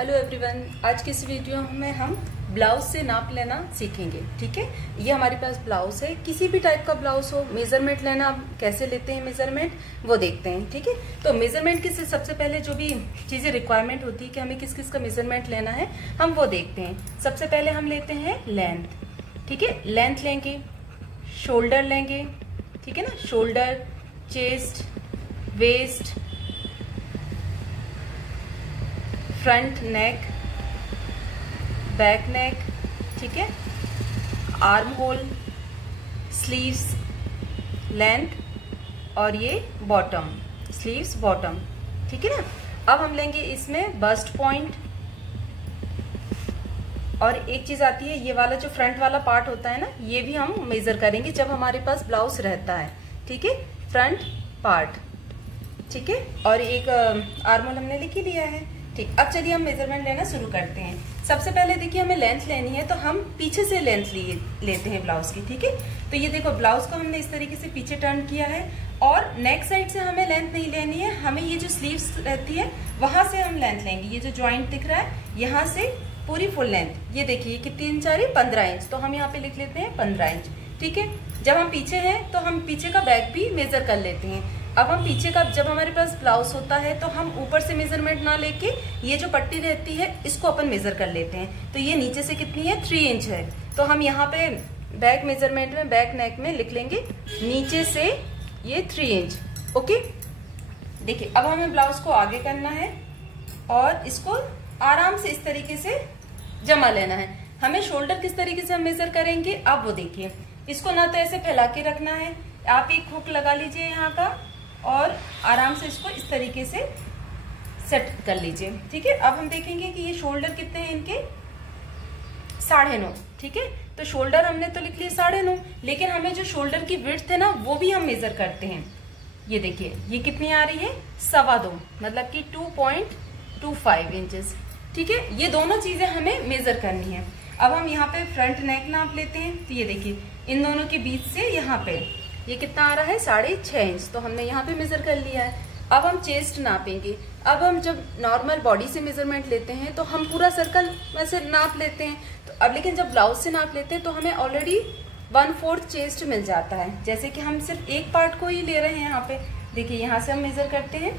Hello everyone, आज की इस वीडियो में हम ब्लाउज से नाप लेना सीखेंगे। ठीक है, ये हमारे पास ब्लाउज है, किसी भी टाइप का ब्लाउज हो। मेजरमेंट लेना आप कैसे लेते हैं मेजरमेंट वो देखते हैं। ठीक है, तो मेजरमेंट की सबसे पहले जो भी चीजें रिक्वायरमेंट होती है कि हमें किस किस का मेजरमेंट लेना है हम वो देखते हैं। सबसे पहले हम लेते हैं लेंथ। ठीक है, लेंथ लेंगे, शोल्डर लेंगे, ठीक है ना, shoulder, chest, waist, front neck, back neck, ठीक है, आर्म होल, स्लीव्स, लेंथ और ये बॉटम, स्लीव्स बॉटम। ठीक है ना। अब हम लेंगे इसमें बस्ट पॉइंट और एक चीज आती है ये वाला जो फ्रंट वाला पार्ट होता है ना, ये भी हम मेजर करेंगे जब हमारे पास ब्लाउज रहता है। ठीक है, फ्रंट पार्ट, ठीक है, और एक आर्म होल हमने लिख ही लिया है। ठीक, अब चलिए हम मेजरमेंट लेना शुरू करते हैं। सबसे पहले देखिए हमें लेंथ लेनी है तो हम पीछे से लेंथ लेते हैं ब्लाउज की। ठीक है, तो ये देखो ब्लाउज को हमने इस तरीके से पीछे टर्न किया है और नेक साइड से हमें लेंथ नहीं लेनी है, हमें ये जो स्लीव्स रहती है वहां से हम लेंथ लेंगे। ये जो ज्वाइंट दिख रहा है यहाँ से पूरी फुल लेंथ, ये देखिए कितनी इंच आ रही है, 15 इंच। तो हम यहाँ पे लिख लेते हैं 15 इंच। ठीक है, जब हम पीछे हैं तो हम पीछे का बैक भी मेजर कर लेते हैं। अब हम पीछे का, जब हमारे पास ब्लाउज होता है तो हम ऊपर से मेजरमेंट ना लेके ये जो पट्टी रहती है इसको अपन मेजर कर लेते हैं। तो ये नीचे से कितनी है, 3 इंच है। तो हम यहाँ पे बैक मेजरमेंट में, बैक नेक में लिख लेंगे नीचे से ये 3 इंच। ओके, देखिए अब हमें ब्लाउज को आगे करना है और इसको आराम से इस तरीके से जमा लेना है। हमें शोल्डर किस तरीके से हम मेजर करेंगे अब वो देखिए। इसको ना तो ऐसे फैला के रखना है, आप एक हुक लगा लीजिए यहाँ का और आराम से इसको इस तरीके से सेट कर लीजिए। ठीक है, अब हम देखेंगे कि ये शोल्डर कितने हैं इनके, 9.5। ठीक है, तो शोल्डर हमने तो लिख लिया 9.5, लेकिन हमें जो शोल्डर की विड्थ है ना वो भी हम मेजर करते हैं। ये देखिए ये कितनी आ रही है, 2.25, मतलब कि 2.25 इंचेस। ठीक है, ये दोनों चीजें हमें मेजर करनी है। अब हम यहाँ पे फ्रंट नेक नाप लेते हैं। तो ये देखिए इन दोनों के बीच से यहाँ पे ये कितना आ रहा है, 6.5 इंच। तो हमने यहाँ पे मेजर कर लिया है। अब हम चेस्ट नापेंगे। अब हम जब नॉर्मल बॉडी से मेजरमेंट लेते हैं तो हम पूरा सर्कल वैसे नाप लेते हैं, तो अब लेकिन जब ब्लाउज से नाप लेते हैं तो हमें ऑलरेडी 1/4 चेस्ट मिल जाता है। जैसे कि हम सिर्फ एक पार्ट को ही ले रहे हैं। यहाँ पे देखिए यहाँ से हम मेजर करते हैं,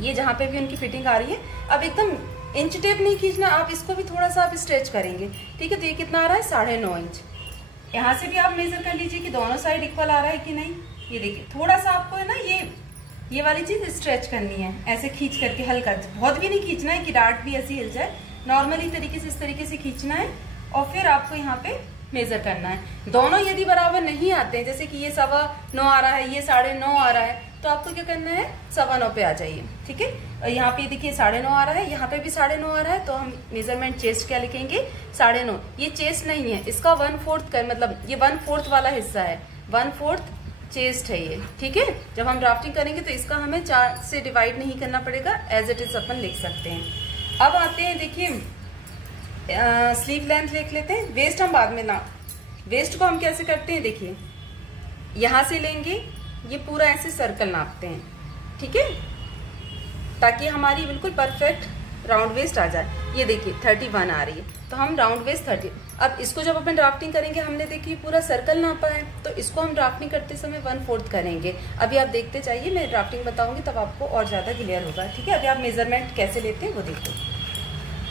ये जहाँ पे भी उनकी फिटिंग आ रही है। अब एकदम इंच टेप नहीं खींचना, आप इसको भी थोड़ा सा आप स्ट्रेच करेंगे। ठीक है, तो ये कितना आ रहा है, 9.5 इंच। यहाँ से भी आप मेजर कर लीजिए कि दोनों साइड इक्वल आ रहा है कि नहीं। ये देखिए थोड़ा सा आपको है ना ये वाली चीज स्ट्रेच करनी है, ऐसे खींच करके हल्का, बहुत भी नहीं खींचना है कि डार्ट भी ऐसी हिल जाए, नॉर्मली तरीके से इस तरीके से खींचना है और फिर आपको यहाँ पे मेजर करना है। दोनों यदि बराबर नहीं आते हैं, जैसे कि ये 9.25 आ रहा है, ये 9.5 आ रहा है, तो आपको क्या करना है, 9.25 पे आ जाइए। ठीक है, और यहाँ पे देखिए 9.5 आ रहा है, यहाँ पे भी 9.5 आ रहा है, तो हम मेजरमेंट चेस्ट क्या लिखेंगे, 9.5। ये चेस्ट नहीं है, इसका 1/4 का मतलब ये 1/4 वाला हिस्सा है, 1/4 चेस्ट है ये। ठीक है, जब हम ड्राफ्टिंग करेंगे तो इसका हमें 4 से डिवाइड नहीं करना पड़ेगा, एज इट इज अपन लिख सकते हैं। अब आते हैं देखिए स्लीव लेंथ लिख लेते हैं। वेस्ट हम बाद में ना, वेस्ट को हम कैसे करते हैं, देखिए यहां से लेंगे, ये पूरा ऐसे सर्कल नापते हैं। ठीक है, ताकि हमारी बिल्कुल परफेक्ट राउंड वेस्ट आ जाए। ये देखिए 31 आ रही है, तो हम राउंड वेस्ट 30। अब इसको जब अपन ड्राफ्टिंग करेंगे, हमने देखिए पूरा सर्कल नापा है, तो इसको हम ड्राफ्टिंग करते समय 1/4 करेंगे। अभी आप देखते जाइए, मैं ड्राफ्टिंग बताऊंगी तब आपको और ज्यादा क्लियर होगा। ठीक है, अभी आप मेजरमेंट कैसे लेते हैं वो देखिए।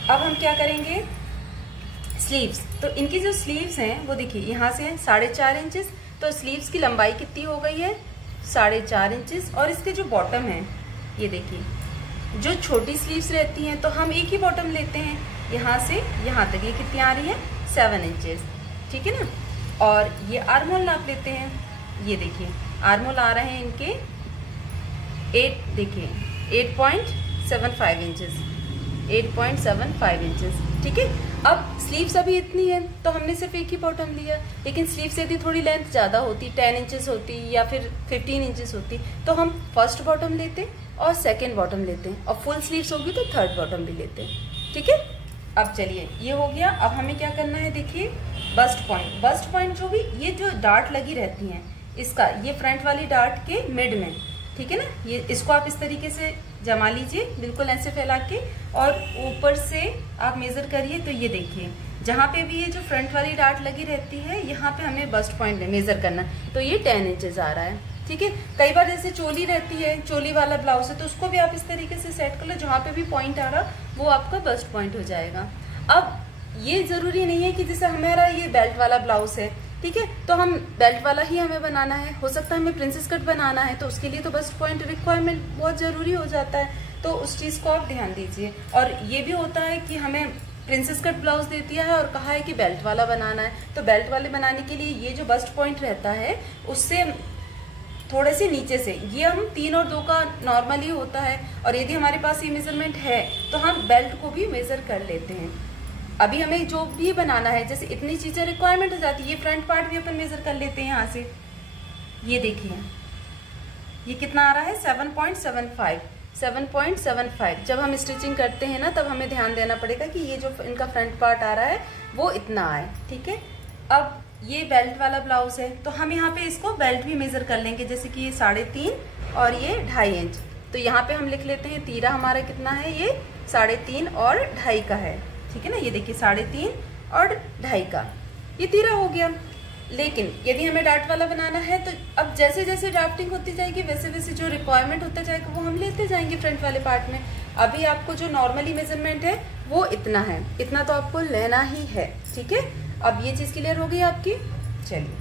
अब हम क्या करेंगे, स्लीव्स, तो इनकी जो स्लीव्स हैं वो देखिए यहाँ से है 4.5 इंचेस, तो स्लीव्स की लंबाई कितनी हो गई है, 4.5 इंचेस। और इसके जो बॉटम है, ये देखिए जो छोटी स्लीव्स रहती हैं तो हम एक ही बॉटम लेते हैं, यहाँ से यहाँ तक ये कितनी आ रही है, 7 इंचेस। ठीक है ना, और ये आर्म होल नाप लेते हैं। ये देखिए आर्म होल आ रहे हैं इनके 8.75 इंचेस, 8.75 इंचेस। ठीक है, अब स्लीव्स अभी इतनी है तो हमने सिर्फ एक ही बॉटम लिया, लेकिन स्लीव्स यदि थोड़ी लेंथ ज्यादा होती, 10 इंचेस होती या फिर 15 इंचेस होती, तो हम फर्स्ट बॉटम लेते और सेकेंड बॉटम लेते हैं, और फुल स्लीव्स होगी तो थर्ड बॉटम भी लेते हैं। ठीक है, अब चलिए ये हो गया। अब हमें क्या करना है, देखिए बस्ट पॉइंट। बस्ट पॉइंट जो भी ये जो डार्ट लगी रहती हैं, इसका ये फ्रंट वाली डार्ट के मिड में, ठीक है ना, ये इसको आप इस तरीके से जमा लीजिए बिल्कुल ऐसे फैला के, और ऊपर से आप मेजर करिए। तो ये देखिए जहाँ पे भी ये जो फ्रंट वाली डार्ट लगी रहती है, यहाँ पे हमें बस्ट पॉइंट मेजर करना। तो ये 10 इंचेस आ रहा है, ठीक है। कई बार जैसे चोली रहती है, चोली वाला ब्लाउज है, तो उसको भी आप इस तरीके से सेट कर लो, जहाँ पे भी पॉइंट आ रहा वो आपका बस्ट पॉइंट हो जाएगा। अब ये जरूरी नहीं है कि जैसे हमारा ये बेल्ट वाला ब्लाउज है, ठीक है, तो हम बेल्ट वाला ही हमें बनाना है। हो सकता है हमें प्रिंसेस कट बनाना है, तो उसके लिए तो बस्ट पॉइंट रिक्वायरमेंट बहुत जरूरी हो जाता है, तो उस चीज को आप ध्यान दीजिए। और ये भी होता है कि हमें प्रिंसेस कट ब्लाउज दे दिया है और कहा है कि बेल्ट वाला बनाना है, तो बेल्ट वाले बनाने के लिए ये जो बस्ट पॉइंट रहता है उससे थोड़े से नीचे से, ये हम 3 और 2 का नॉर्मली होता है, और यदि हमारे पास ये मेजरमेंट है तो हम बेल्ट को भी मेजर कर लेते हैं। अभी हमें जो भी बनाना है, जैसे इतनी चीजें रिक्वायरमेंट हो जाती है, ये फ्रंट पार्ट भी अपन मेजर कर लेते हैं यहाँ से। ये देखिए ये कितना आ रहा है, 7.75। जब हम स्टिचिंग करते हैं ना, तब हमें ध्यान देना पड़ेगा कि ये जो इनका फ्रंट पार्ट आ रहा है वो इतना आए, ठीक है। अब ये बेल्ट वाला ब्लाउज है, तो हम यहाँ पे इसको बेल्ट भी मेजर कर लेंगे, जैसे कि ये 3.5 और ये 2.5 इंच। तो यहाँ पे हम लिख लेते हैं तीरा हमारा कितना है, ये 3.5 और 2.5 का है, ठीक है ना। ये देखिए 3.5 और 2.5 का ये तीरा हो गया। लेकिन यदि हमें डार्ट वाला बनाना है, तो अब जैसे जैसे ड्राफ्टिंग होती जाएगी वैसे वैसे जो रिक्वायरमेंट होता जाएगा वो हम लेते जाएंगे फ्रंट वाले पार्ट में। अभी आपको जो नॉर्मली मेजरमेंट है वो इतना है, इतना तो आपको लेना ही है, ठीक है। अब ये चीज क्लियर हो गई आपकी, चलिए।